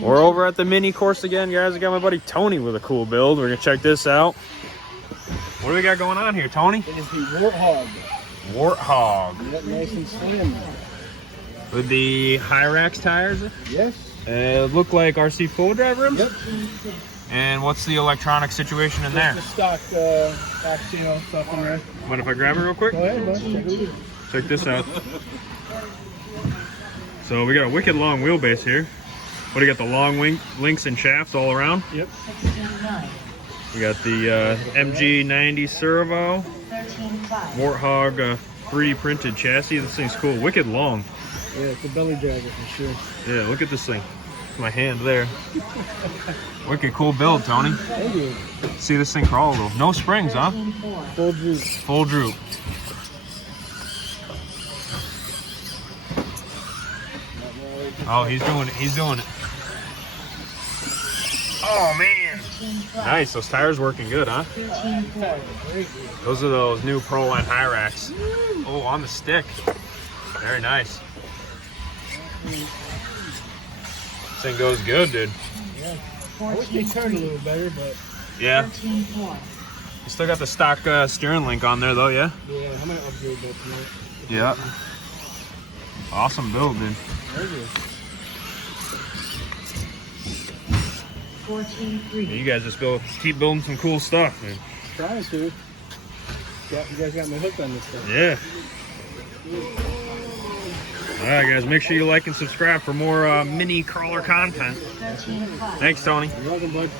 We're over at the mini course again, guys. I got my buddy Tony with a cool build. We're gonna check this out. What do we got going on here, Tony? It is the Warthog. Warthog. Yep, nice and slim. With the Hyrax tires? Yes. Look like RC full drive rims? Yep. And what's the electronic situation in there? Just the stock Axial stuff in there. Mind if I grab it real quick? Go ahead, bud. Check this out. So we got a wicked long wheelbase here. What do you got? The long links and shafts all around? Yep. We got the MG90 servo. Warthog 3 printed chassis. This thing's cool. Wicked long. Yeah, it's a belly dragger for sure. Yeah, look at this thing. My hand there. Wicked cool build, Tony. Thank you. See this thing crawl a little. No springs, huh? Full droop. Full droop. Oh, he's doing it. He's doing it. Oh, man. Nice. Those tires working good, huh? Those are those new Pro Line Hyrax. Oh, on the stick. Very nice. This thing goes good, dude. Yeah. I wish they turned a little better, but... Yeah. You still got the stock steering link on there, though, yeah? Yeah, I'm going to upgrade that tonight. Yeah. Awesome build, dude. Very good. You guys just keep building some cool stuff, man. Trying to. You guys got me hooked on this stuff. Yeah. All right, guys, make sure you like and subscribe for more mini crawler content. Thanks, Tony. You're welcome, bud.